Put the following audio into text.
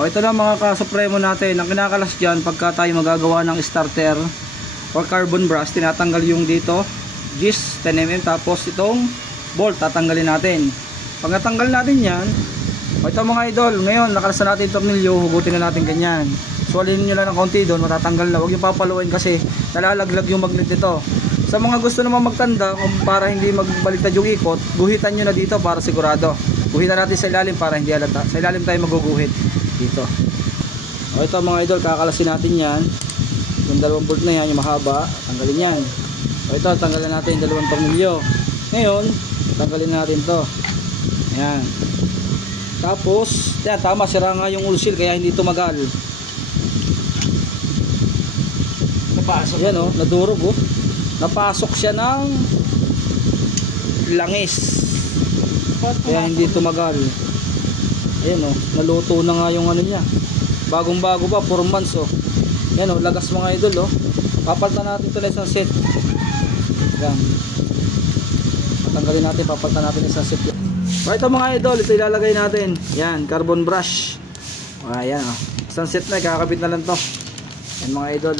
O ito lang mga ka-supremo natin. Ang kinakalas dyan pagka tayo magagawa ng starter or carbon brush, tinatanggal yung dito gis 10mm, tapos itong bolt tatanggalin natin. Pag natanggal natin yan, o ito mga idol, ngayon nakalasan natin yung tornilyo, hugutin na natin ganyan. Suwalin nyo lang ng konti doon, matatanggal na. Huwag yung papaluin kasi nalalaglag yung magnet nito. Sa mga gusto naman magtanda, para hindi magbaliktad yung ikot, guhitan nyo na dito para sigurado. Guhitan natin sa ilalim para hindi halata. Sa ilalim tayo maguguhit dito. O ito mga idol, kakalasin natin yan. Yung 2 bolt na yan, yung mahaba, tanggalin yan. O ito, tanggalin natin yung 2 tornilyo. Ngayon, tanggalin natin to. Ayan. Tapos, yan, tama, sira nga yung oil seal kaya hindi tumagal. Napasok. Yan o, nadurog o. Napasok siya ng langis. Kaya hindi tumagal. Ayan o, naluto na nga yung ano niya. Bagong bago pa, 4 months o. Yan o, lagas mga idol o. Papalitan natin ito na isang set. Yan. Tanggalin natin, papalitan natin isang set. So ito mga idol, ito ilalagay natin. Yan, carbon brush. Ayan o. Isang set na, kakabit na lang to. Yan mga idol.